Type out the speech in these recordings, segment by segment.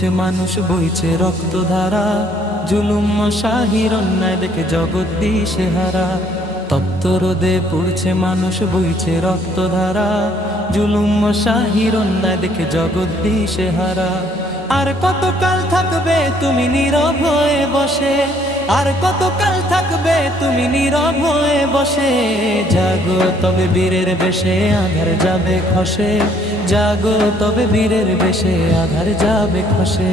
পুড়ছে মানুষ, বইছে রক্তধারা, জুলুম মশাহির অন্যায় দেখে জগৎ দিশেহারা। তপ্ত রোদে পুড়ছে মানুষ, বইছে রক্তধারা, জুলুম মশাহির অন্যায় দেখে জগৎ দিশেহারা। আর কতকাল থাকবে তুমি নীরব হয়ে বসে, আর কতকাল থাকবে তুমি নীরব হয়ে বসে। জাগো তবে বীরের বেশে, আধার যাবে খসে। জাগো তবে বীরের বেশে, আধার যাবে খসে।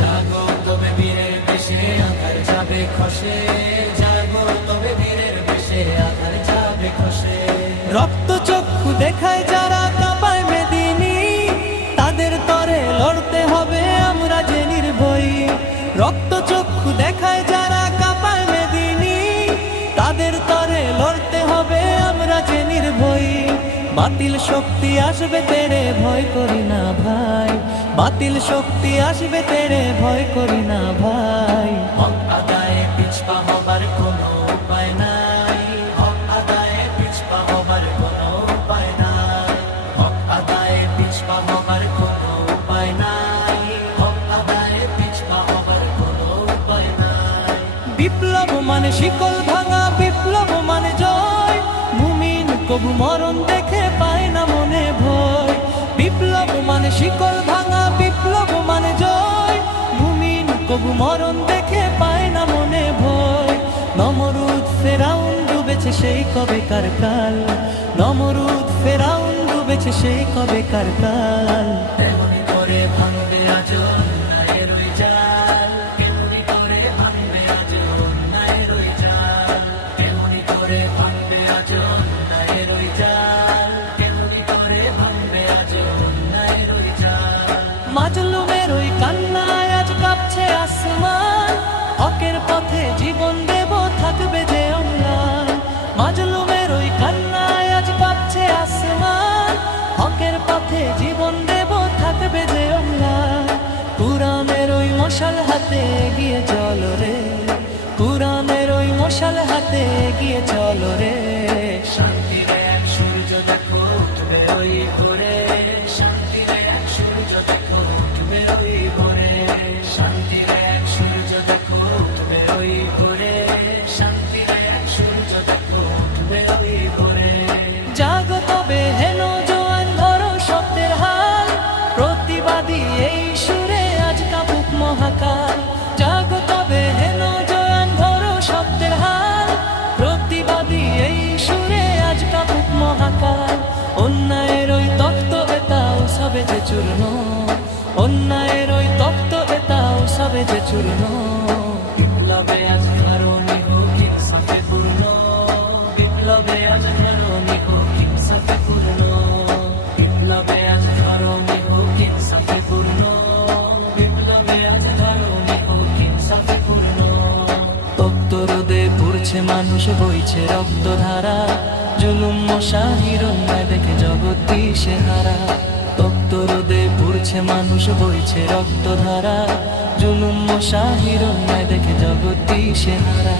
জাগো তবে বীরের বেশে, আধার যাবে খসে। জাগো তবে বীরের বেশে, আধার যাবে খসে। রক্ত চক্ষু দেখায় যারা কাঁপায় মেদিনী, তাদের তরে লড়তে হবে আমরা যে নির্ভয়ী। রক্ত চক্ষু দেখায় যারা কাঁপায় মেদিনী, তাদের তরে লড়তে হবে আমরা যে নির্ভয়ী। বাতিল শক্তি আসবে তেরে, ভয় করি না ভাই। বাতিল শক্তি আসবে তেরে, ভয় করি না ভাই। হক আদায়ে পিছপা হবার কোনো উপায় নাই। হক আদায়ে পিছপা হবার কোনো উপায় নাই। হক আদায়ে পিছপা হবার কোনো উপায় নাই। হক আদায়ে পিছপা হবার কোনো উপায় নাই। বিপ্লব মানে শিকল ভাঙা, বিপ্লব মানে জয়। মুমিন কবু মরণ দেখে পায় না মনে ভয়। বিপ্লব মানে শিকল ভাঙা, বিপ্লব মানে জয়। মুমিন কবু মরণ দেখে পায় না মনে ভয়। নমরুদ ফেরাউন ডুবেছে সেই কবেকার কাল। নমরুদ ফেরাউন ডুবেছে সেই কবেকার কাল। এমনি করে ভাঙবে আজ অন্যায়ের ওই জাল। এমনি করে ভাঙবে আজ অন্যায়ের ওই জাল। এমনি করে ভাঙবে আজ অন্যায়ের ওই জাল। এমনি করে ভাঙবে আজ অন্যায়ের ওই জাল। মাজলুমের ওই কান্নায় আজ কাঁপছে আসমান। হকের পথে জীবন দেব থাকবে যে অম্লান। মাজলুমের ওই কান্নায় আজ কাঁপছে আসমান। হকের পথে জীবন দেব থাকবে যে অম্লান। কুরআনের ওই মশাল হাতে এগিয়ে চলো রে। কুরআনের ওই মশাল হাতে এগিয়ে চলো রে। শান্তির এক সূর্য দেখো উঠবে ওই ভোরে। শান্তির এক সূর্য দেখো উঠবে ওই ভোরে। শান্তির এক সূর্য দেখো উঠবে ওই ভোরে। শান্তির এক সূর্য দেখো উঠবে ওই ভোরে। জাগো তবে হেন জোয়ান, ধরো শব্দের হাল। প্রতিবাদী এই সুরে আজ কাঁপুক মহাকাল। জাগো তবে হেন জোয়ান, ধরো শব্দের হাল। প্রতিবাদী এই সুরে আজ কাঁপুক মহাকাল। অন্যায়ের ওই তপ্ত এতাও সবে যে চূর্ণ। অন্যায়ের ওই তপ্ত এতাও সবে যে চূর্ণ। বিপ্লবে আজ হারণি হোক ইনসাফে পূর্ণ। বিপ্লবে আজ হারণি হোক ইনসাফে পূর্ণ। বিপ্লবে আজ হারণি হোক ইনসাফে পূর্ণ। বিপ্লবে আজ হারণি হোক ইনসাফে পূর্ণ। তপ্ত রোদে পুড়ছে মানুষ, বইছে রক্তধারা, জুলুম মশাহির অন্যায় দেখে জগৎ দিশেহারা। তপ্ত রোদে পুড়ছে মানুষ, বইছে রক্তধারা, জুলুম মশাহির অন্যায় দেখে জগৎ দিশেহারা।